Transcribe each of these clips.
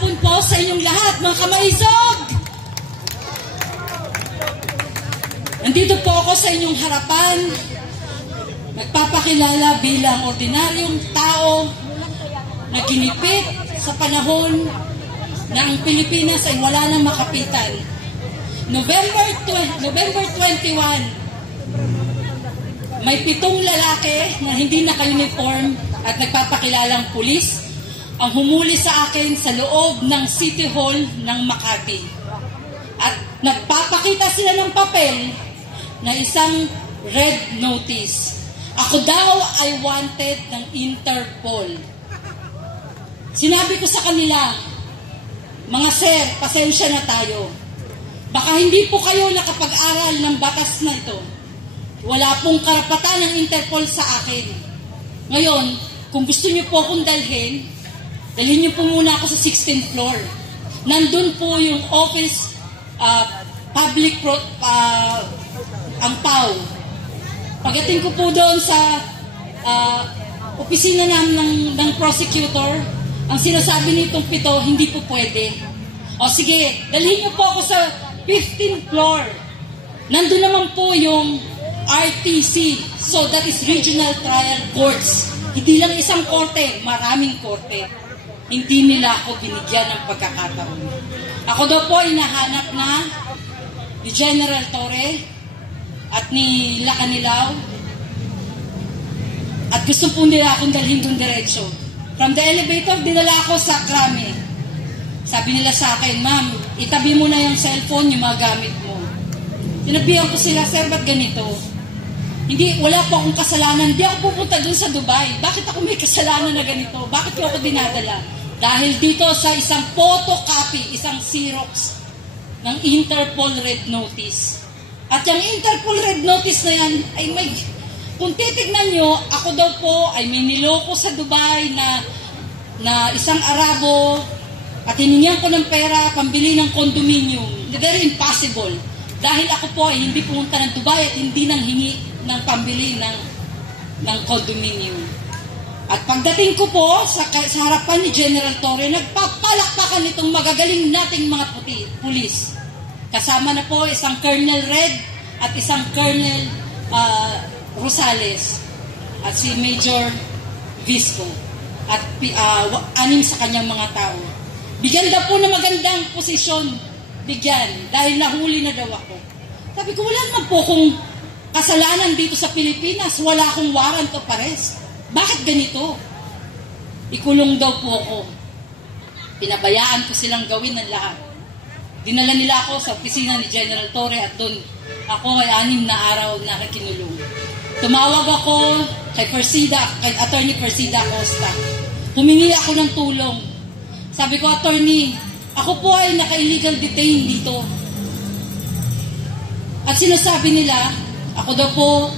hapon po sa inyong lahat, mga kamaisog! Nandito po ako sa inyong harapan, nagpapakilala bilang ordinaryong tao na ginipit sa panahon na ang Pilipinas ay wala nang makapitan. November 21, may 7 lalaki na hindi naka-uniform at nagpapakilalang pulis ang humuli sa akin sa loob ng City Hall ng Makati. At nagpapakita sila ng papel na isang red notice. Ako daw ay wanted ng Interpol. Sinabi ko sa kanila, mga sir, pasensya na tayo. Baka hindi po kayo nakapag-aral ng batas na ito. Wala pong karapatan ng Interpol sa akin. Ngayon, kung gusto niyo po akong dalhin niyo po muna ako sa 16th floor. Nandun po yung office, ang PAW. Pagdating ko po doon sa opisina namin ng prosecutor, ang sinasabi nitong 7, hindi po pwede. O sige, dalhin niyo po ako sa 15th floor. Nandun naman po yung RTC. So that is Regional Trial Courts. Hindi lang isang korte, maraming korte. Hindi nila ako binigyan ng pagkakataon. Ako daw po hinahanap na ni General Torre at ni Lacanilaw at gusto po nila akong dalhin doon diretso. From the elevator, dinala ako sa Krame. Sabi nila sa akin, ma'am, itabi mo na yung cellphone, yung mga gamit mo. Sinabihan ko sila, sir, ba't ganito? Hindi, wala po akong kasalanan. Hindi ako pupunta doon sa Dubai. Bakit ako may kasalanan na ganito? Bakit ko ako dinadala? Dahil dito sa isang photocopy, isang Xerox ng Interpol Red Notice. At yung Interpol Red Notice na yan, ay may, kung titignan nyo, ako daw po ay may niloko sa Dubai na isang Arabo at hiningihan ko ng pera pambili ng condominium. Very impossible. Dahil ako po ay hindi pumunta ng Dubai at hindi nang hingi ng pambili ng condominium. At pagdating ko po sa harapan ni General Torre, nagpapalakpakan itong magagaling nating mga pulis. Kasama na po isang Colonel Red at isang Colonel Rosales at si Major Visco at 6 sa kanyang mga tao. Bigyan daw po na magandang posisyon, bigyan, dahil nahuli na daw ako. Sabi ko, wala naman po kung kasalanan dito sa Pilipinas, wala akong warrant of arrest. Bakit ganito? Ikulong daw po ako. Pinabayaan ko silang gawin ng lahat. Dinala nila ako sa opisina ni General Torre at doon ako ay 6 na araw na kinulong. Tumawag ako kay Attorney Persida Acosta. Humingi ako ng tulong. Sabi ko, Attorney, ako po ay naka-illegal detain dito. At sinasabi nila, ako daw po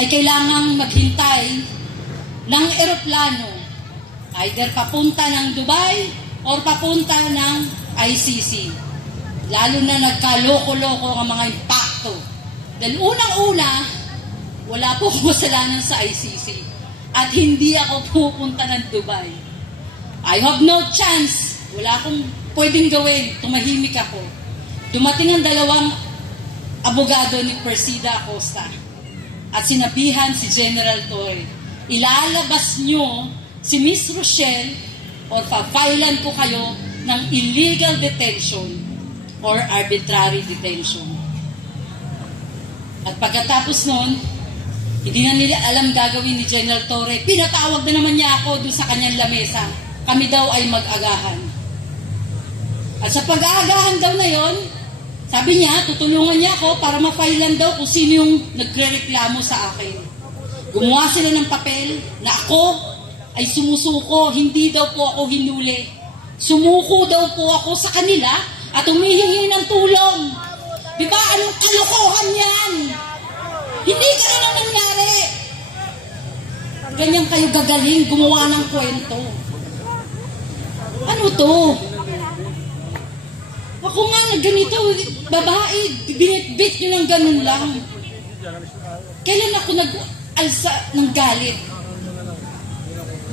ay kailangang maghintay ng eroplano, either papunta ng Dubai or papunta ng ICC. Lalo na nagkaloko-loko ang mga impacto. Dahil unang-una, wala po kasalanan sa ICC at hindi ako pupunta ng Dubai. I have no chance. Wala akong pwedeng gawin. Tumahimik ako. Dumating ang 2 abogado ni Persida Acosta at sinabihan si General Torre, ilalabas nyo si Miss Rochelle o papailan ko kayo ng illegal detention or arbitrary detention. At pagkatapos nun, hindi na nila alam gagawin ni General Torre. Pinatawag na naman niya ako doon sa kanyang lamesa. Kami daw ay mag-agahan. At sa pag-aagahan daw na yon, sabi niya, tutulungan niya ako para mapailan daw kung sino yung nagre-reklamo sa akin. Gumawa sila ng papel na ako ay sumusuko, hindi daw po ako hinuli. Sumuko daw po ako sa kanila at humihingi ng tulong. Di ba? Anong kalokohan yan? Hindi ganun ang nangyari. Ganyan kayo gagaling gumawa ng kwento. Ano to? Ako nga na ganito, babae, binitbit nyo ng ganun lang. Kailan ako nag-alsa ng galit?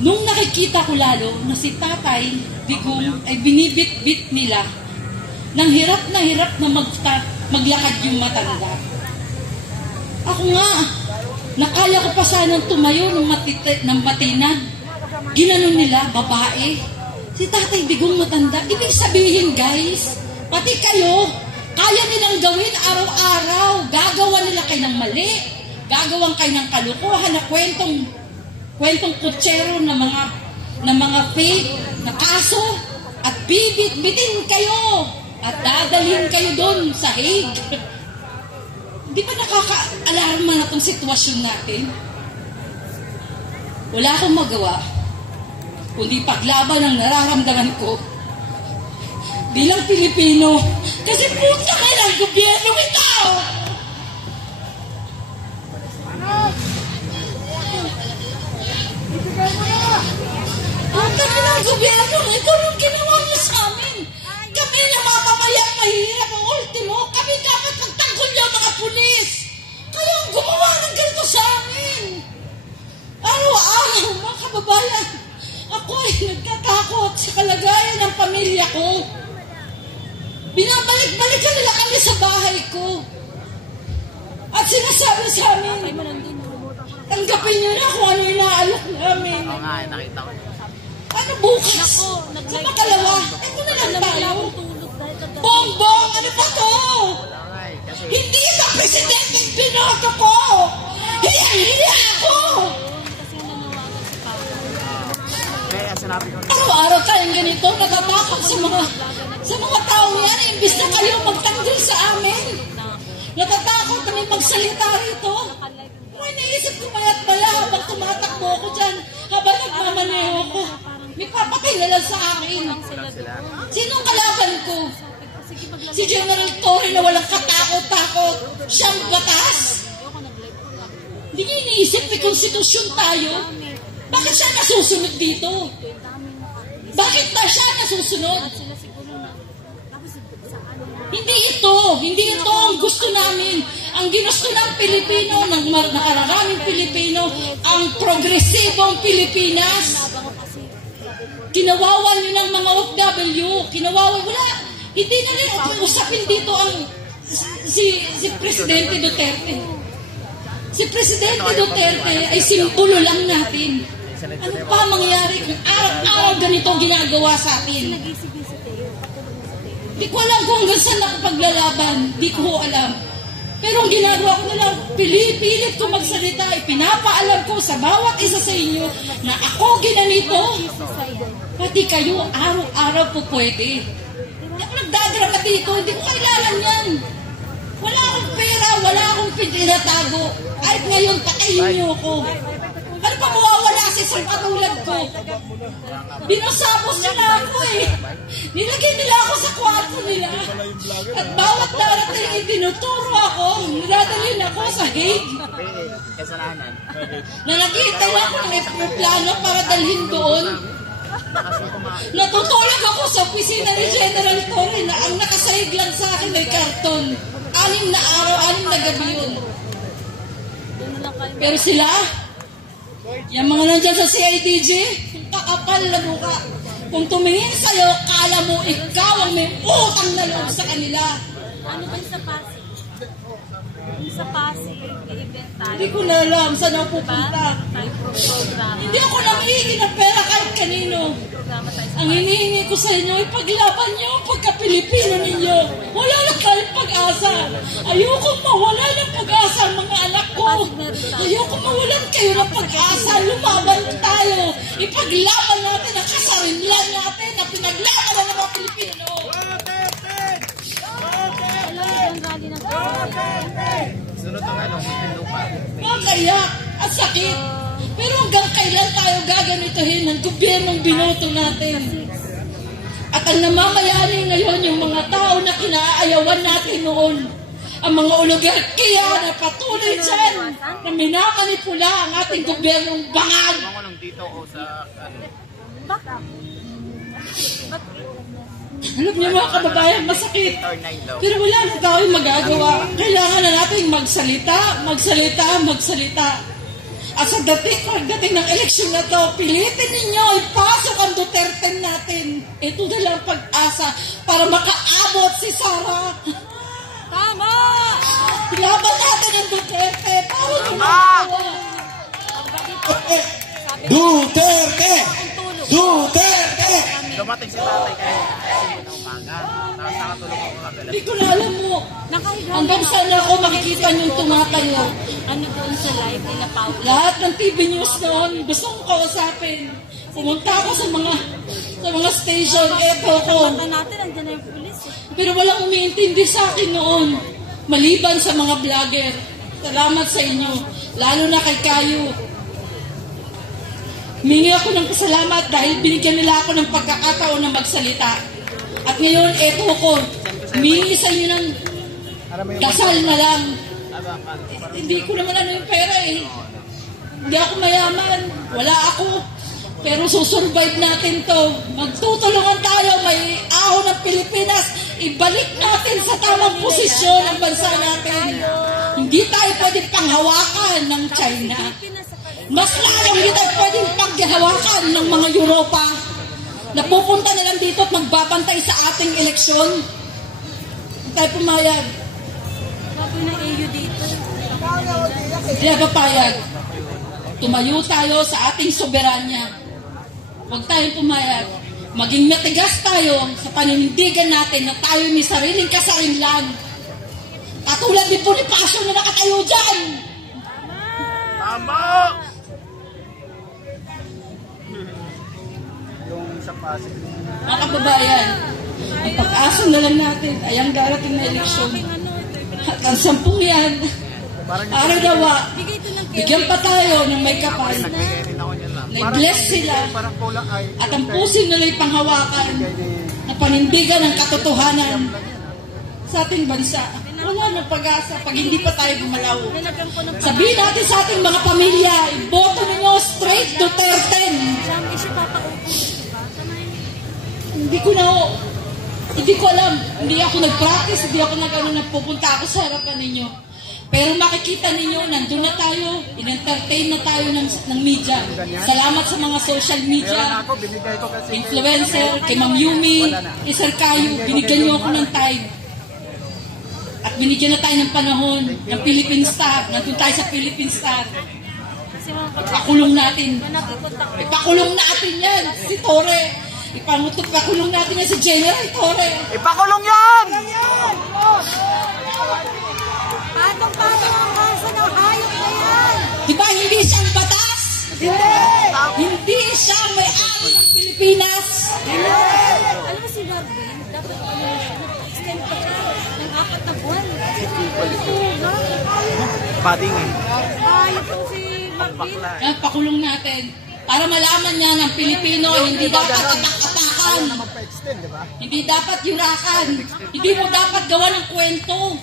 Nung nakikita ko lalo na si tatay, Digong ay binibit-bit nila nang hirap na maglakad yung matanda. Ako nga, nakaya ko pa sanang tumayo ng matinag. Ginanon nila, babae. Si Tatay Digong matanda. Ibig sabihin, guys, pati kayo, kaya nilang gawin araw-araw. Gagawa nila kayo ng mali. Gagawan kayo ng kalukuhan na kwentong kutsero na mga fake na kaso at bibit-bitin kayo at dadalhin kayo doon sa Hague. Di ba nakaka-alarma na itong sitwasyon natin? Wala akong magawa kundi paglaban ang nararamdaman ko bilang Pilipino. Kasi puta ka ng gobyerno ito! Puta ka ng gobyerno ito yung ginawa niyo sa amin. Kami na mamamayang mahirap ang ultimo. Kami dapat magtanggol niyo mga pulis. Kayo ang gumawa ng ganito sa amin. Araw-araw, mga kababayan, ako ay nagtatakot sa kalagayan ng pamilya ko. Binabalik-balikan nila kami sa bahay ko. At sinasabi sa amin, tanggapin niyo na kung ano inaalok namin. Oo nga, nakita ko. Ano bukas? Sa makalawa, ito na lang tayo. Bongbong, ano ba to? Hindi sa presidente binoto ko. Hiya ako. Araw-araw tayong ganito, natatakot sa mga tao yan, imbis na kayo magtanggol sa amin. Natatakot na may magsalita rito. May naisip ko maya't maya habang tumatakbo ko dyan, habang nagmamaneho ko. May papatay na lang sa akin. Sinong kalaban ko? Si General Torre na walang katakot-takot. Siyang batas. Hindi niya iniisip may konstitusyon tayo. Bakit siya nasusunod dito? Bakit na siya nasusunod? Hindi ito ang gusto namin. Ang ginusto ng Pilipino, ng nakararaming Pilipino, ang progresibong Pilipinas. Kinawawal nyo ng mga OFW. Wala. Hindi na rin usapin dito ang si Presidente Duterte. Si Presidente Duterte ay simbolo lang natin. Ano pa mangyari kung araw-araw ganito ginagawa sa atin? Di ko alam kung hanggang saan nakapaglalaban. Di ko alam. Pero ang ginagawa ko na lang, pinipilit ko magsalita, ipinapaalam ko sa bawat isa sa inyo na ako ginanito. Pati kayo, araw-araw po pwede. Hindi ako nagdadrama dito, hindi ko kailangan yan. Wala akong pera, wala akong pinatago. Kahit ngayon, patayin niyo ako. Ano pa mawawala sa isang katulad ko? Binasapos nila ako eh. Nilagay nila ako sa kwarto nila. At bawat darating itinuturo ako, niladalhin ako sa Hague. Kasalanan. Na nakita lang ako ng plano para dalhin doon. Natutulog ako sa opisina ni General Torre na ang nakasahig lang sa akin ay karton. 6 na araw, 6 na gabi yun. Pero sila, yung mga nandyan sa CIDG, kakapal na mukha. Kung tumingin sa'yo, kala mo ikaw ang may utang na loob sa kanila. Ano ba sa Pasig? Sa Pasig, i-event tayo. Hindi ko na alam saan ako pupunta. Hindi ako nangihingi ng pera kahit kanino. Ang hinihingi ko sa inyo, ipaglaban nyo ang pagka-Pilipino ninyo. Wala na kayong pag-asa. Ayoko mawala ng pag-asa ang mga anak ko. Ayoko mawalan kayo ng pag-asa. Lumaban tayo. Ipaglaban natin ang kasarinlan natin na pinaglaban ng mga Pilipino. Sunod ang lupa. Kaya, at sakit. Pero hanggang kailan tayo gaganituhin ng gobyernong binoto natin? At ang namamayani ngayon yung mga tao na kinaayawan natin noon. Ang mga oligarkiya na patuloy dyan na minamanipula ang ating gobyernong bangag. Ako lang dito o sa Alam niyo mga kababayan, masakit. Pero wala na tayong magagawa. Kailangan na natin magsalita. At sa dating ng eleksyon na to, pilitin ninyo, ipasok ang Duterte natin. Ito na lang pag-asa para makaabot si Sara. Tama! Laban natin ang Duterte. Para Tama! Duterte! Duterte! Dumating si tatay kayo kasi ng umaga. Tapos nakatulog ako kagabi. Hindi ko na alam mo. Nakahiga Hanggang saan ako makikita niyong tumatayo. ano doon sa live nila Paul. Lahat ng TV news noon, gusto kong kausapin. Pumunta ako sa mga station, eto ko. Mata natin, andyan na yung pulis. Pero walang umiintindi sa akin noon. Maliban sa mga vlogger. Salamat sa inyo. Lalo na kay Kayo. Mingi ako ng pasalamat dahil binigyan nila ako ng pagkakataon na magsalita. At ngayon, eto ko. Mingi sa inyo ng dasal na lang. Hindi ko naman ano yung pera eh. Hindi ako mayaman. Wala ako. Pero susurvive natin to. Magtutulungan tayo. May ahon ng Pilipinas. Ibalik natin sa tamang posisyon ang bansa natin. Hindi tayo pwedeng panghawakan ng China. Mas lalong hindi tayo pwedeng paghawakan ng mga Europa na pupunta na lang dito at magbabantay sa ating eleksyon. Hindi tayo pumayag. Sabi na AU dito. Hindi tayo papayag. Tumayo tayo sa ating soberanya. Huwag tayong pumayag. Maging matigas tayo sa paninindigan natin na tayo may sariling kasarinlan. Katulad ni Bonifacio na nakatayo dyan. Tama! Mga kababayan, ang pag-asa na lang natin ay ang darating na eleksyon. At ang 10 yan, araw-dawa, bigyan pa tayo ng may kapal. Nag-bless sila at ang pusin nila'y panghawakan na panindigan ng katotohanan sa ating bansa. Wala ng pag-asa pag hindi pa tayo gumalaw. Sabihin natin sa ating mga pamilya, iboto ninyo straight Duterte. Sabi siya papaupo. Hindi ko alam. Hindi ako nag-practice, hindi ako nagpupunta ako sa harapan ninyo. Pero makikita ninyo, nandun na tayo, in-entertain na tayo ng media. Salamat sa mga social media, influencer, kay Ma'am Yumi, kay Sir Kayo, binigyan niyo ako ng time. At binigyan na tayo ng panahon ng Philippine Star. Nandun tayo sa Philippine Star. Ipakulong natin. Ipakulong natin yan, si Torre. Ipakulong natin yan si General Torre. Ipakulong yan! Patong-patong ang kaso ng hayop na yan. Diba hindi siyang batas? Hindi siya may-ari ng Pilipinas. Alam mo si Marvin, dapat extend pa siya ng 4 na buwan. Bading eh. Hayop po si Marvin. Yan, pakulong natin. Para malaman niya ng Pilipino, hindi dapat atak-atakan. Hindi dapat yurakan. Hindi mo dapat gawa ng kwento.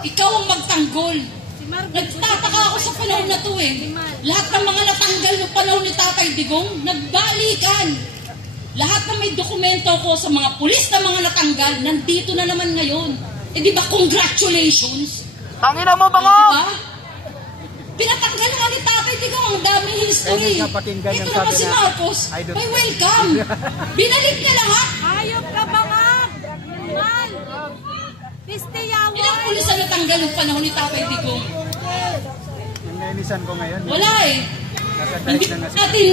Ikaw ang magtanggol. Si Marvin. Nagtataka ako sa panahon na to eh. Lahat ng mga natanggal ng panahon ni Tatay Digong, nagbalikan. Lahat ng may dokumento ko sa mga pulis na mga natanggal, nandito na naman ngayon. Eh di ba congratulations? Tangina mo, bango! Diba? Pinatanggal nga ni Tatay Digong, ang dami history. Ito naman si Marcos, may welcome. Binalik niya lahat. Hayop ka ba nga? Mal. Pistiyawan. Ilang pulis na natanggal ng panahon ni Tatay Digong? Yung nainisan ko ngayon. Wala eh. Hindi natin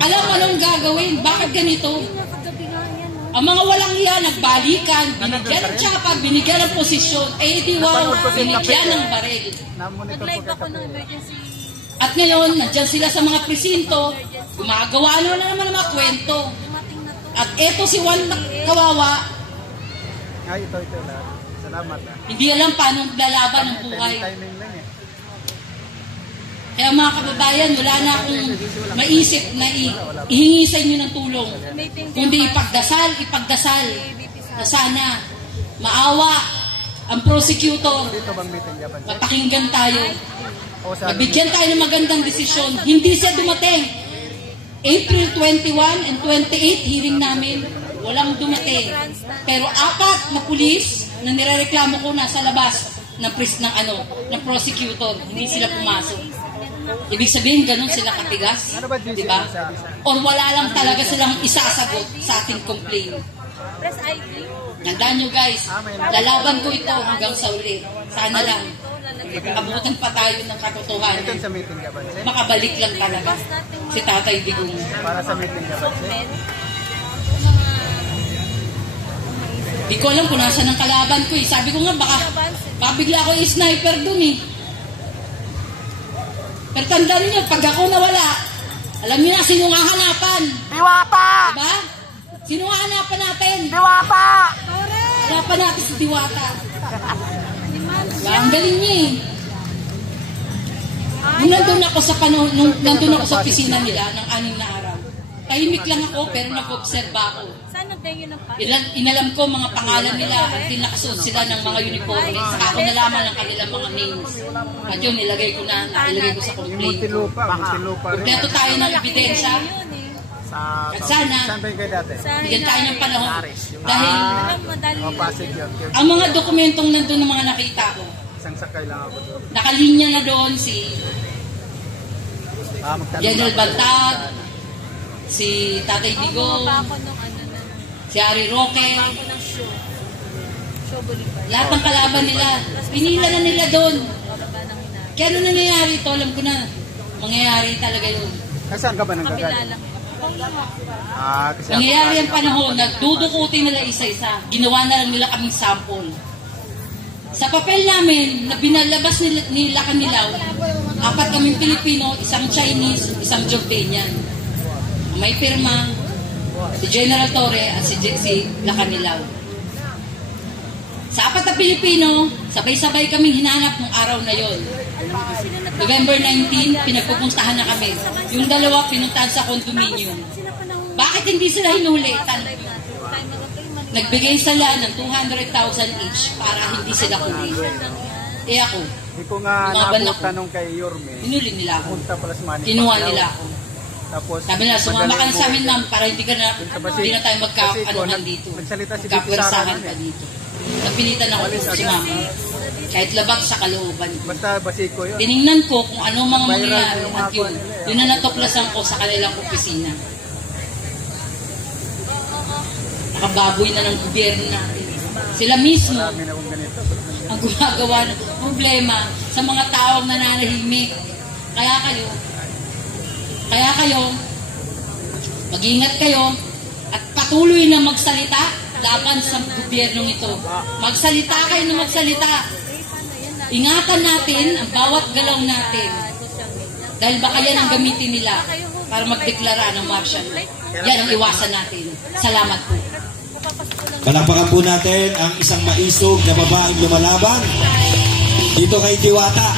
alam anong gagawin. Bakit ganito? Kagabi nga yan. Ang mga walang iya, nagbalikan, binigyan ng tsapa, binigyan ng posisyon, eh di wow, binigyan ng baril. Nag-live ako ng emergency. At ngayon, nandyan sila sa mga presinto, gumagawa na naman ng mga kwento. Dumating na to. At eto si Juan na kawawa, Ay, ito lahat. Salamat. hindi alam paano lalaban ng buhay. Timing lang eh. Kaya mga kababayan, wala na akong maisip na ihingi sa inyo ng tulong. Kundi ipagdasal na sana maawa ang prosecutor, Dito bang meeting Japan? mapakinggan tayo, O sa mabigyan tayo ng magandang desisyon. Hindi siya dumating. April 21 and 28, hearing namin, walang dumating. Pero 4 na pulis na nirereklamo ko nasa labas ng prosecutor, hindi sila pumasok. Ibig sabihin, ganun sila katigas. Ano ba, GC? Diba? Or wala lang talaga silang isasagot sa ating complaint. Press ID. Tandaan nyo guys, lalaban ko ito hanggang sa uli. Sana lang, abutan pa tayo ng Ito katotohanan. sa meeting ka ba? Makabalik lang talaga si Tatay Digong. Para sa meeting ka ba? Di ko alam kung nasa ng kalaban ko eh. Sabi ko nga baka bigla ako i-sniper dun eh. Pero tandaan niyo, pag ako nawala, alam niyo na sino nga hanapan. Diwata! Diba? Sino nga hanapan natin? Diwata! Hanapan natin si Diwata. Diba? Ang galing niya eh. Nung nandun ako sa nandun ako sa opisina nila ng 6 na araw. Tahimik lang ako pero nag-observe ako. Saan nagdayo ng pa? Inalam ko mga pangalan nila at tinakasuot sila ng mga uniforme. Saka ako nalaman ng kanilang mga names. At yun, nilagay ko sa complaint. Muntinlupa. Muntinlupa rin. Kompleto tayo ng ebidensya. At sana, Saan ba yung kayo dati? bigyan tayo ng panahon. Dahil Alam mo, dali O, Pasig yun. ang mga dokumentong nandun ng mga nakita ko, Isang sakay lang ako doon. nakalinya na doon si Magtanong General lang. Bantag, si Tatay Digong, pa ako nung ano na. si Harry Roque, Ako ng show. Show Bolivar. lahat ng kalaban nila, pinila na nila doon. Bababa ng hinabi. Kaya ano nangyayari ito, alam ko na, mangyayari talaga yun. Saan ka ba nang Kabila gagay? lang. Kasi Nangyayari ang panahon, nagdudukutin nila isa-isa, ginawa na lang nila kaming sample. Sa papel namin, na binalabas nila Kanilaw, 4 kaming Pilipino, isang Chinese, isang Jordanian. May pirma, si General Torre at si Lacanilaw. Sa 4 na Pilipino, sabay-sabay kaming hinanap ng araw na yon. November 19, pinagpupuntahan na kami. Yung 2, pinuntahan sa condominium. Bakit hindi sila hinuli? Nagbigay sila ng 200,000 each para hindi sila huli. Eh ako, Hindi ko nga Lumaban ako. napunta nung kay Yorme. hinuli nila ako. Punta pala sa Manny Kinuha Pacquiao. nila ako. Tapos, Sabi nila, sumama ka na sa amin ma'am para hindi na tayo magkaanuhan dito. Nagsalita si Magkapwersahan Bibi pa Sara dito. Napilitan ako sumama. Kahit labag sa kalooban. Basta basiko yun. Tiningnan ko kung ano mga Viral mangyayari yung at mga yun. nila eh. Yun na natuklasan ko sa kanilang opisina. Nakababoy na ng gobyerno natin. Sila mismo Marami na akong ganito. ang gumagawa ng problema sa mga taong nananahimik. Kaya kayo, mag-ingat kayo at patuloy na magsalita laban sa gobyernong ito. Magsalita kayo na magsalita. Ingatan natin ang bawat galaw natin. Dahil baka yan ang gamitin nila para magdeklara ng martial law. Yan ang iwasan natin. Salamat po. Palakpakan po natin ang isang maisog na babaeng lumalaban dito kay Diwata.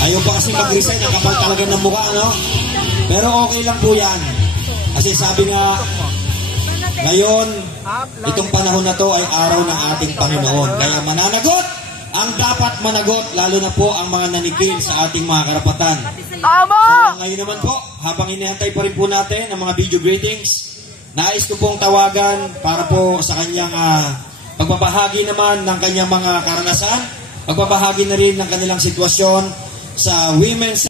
Ayaw pa kasi mag-resign, ang kapal talaga ng mukha, no? Pero okay lang po yan. Kasi sabi nga, ngayon, itong panahon na to ay araw ng ating Panginoon. Kaya mananagot ang dapat managot, lalo na po ang mga nanikil sa ating mga karapatan. So, ngayon naman po, habang inihantay pa rin po natin ang mga video greetings, nais ko pong tawagan para po sa kanyang pagbabahagi naman ng kanyang mga karanasan, pagbabahagi na rin ng kanilang sitwasyon sa Women's